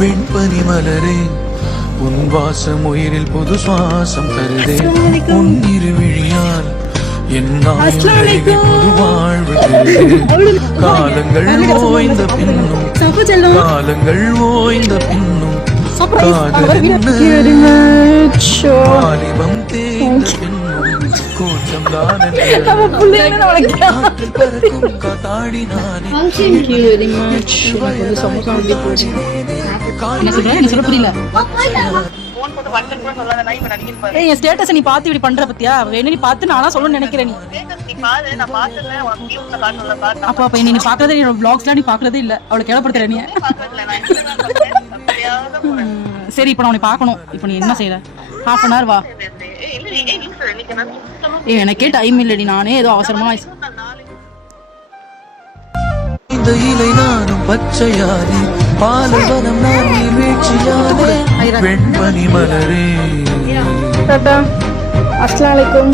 வெண்பனி மலரே உன் வாசம் உயிரில் புது சுவாசம் தருதே உன் இருவிழியால் என் நாயகி புது வாழ்வு தருதே காலங்கள் ஓய்ந்த பின்னும் காலங்கள் ஓய்ந்த பின்னும் வாலிபம் தேய்ந்த பின்னும் கூச்சம் காத்தாடி நானே என் ஸ்டேட்டஸ் நீ பாத்து இப்படி பண்ற பத்தியா வேணும் நீ பாத்து நானா சொல்லணும்னு நினைக்கிறேன் அப்ப அப்ப நீ பாக்குறதே என்னோட vlogsலாம் நீ பாக்குறதே இல்ல அவளை கேவலப்படுத்துற நீ சரி இப்ப நான் உன்னை பாக்கணும் இப்ப நீ என்ன செய்யற half an hour வா எனக்கே டைம் இல்லடி நானே ஏதோ அவசரமா இந்த இலை நானும் பச்சையானே பாலைவனம் நான் வீழ்ச்சியானே வெண்பனி மலரே அஸ்ஸலாமு அலைக்கும்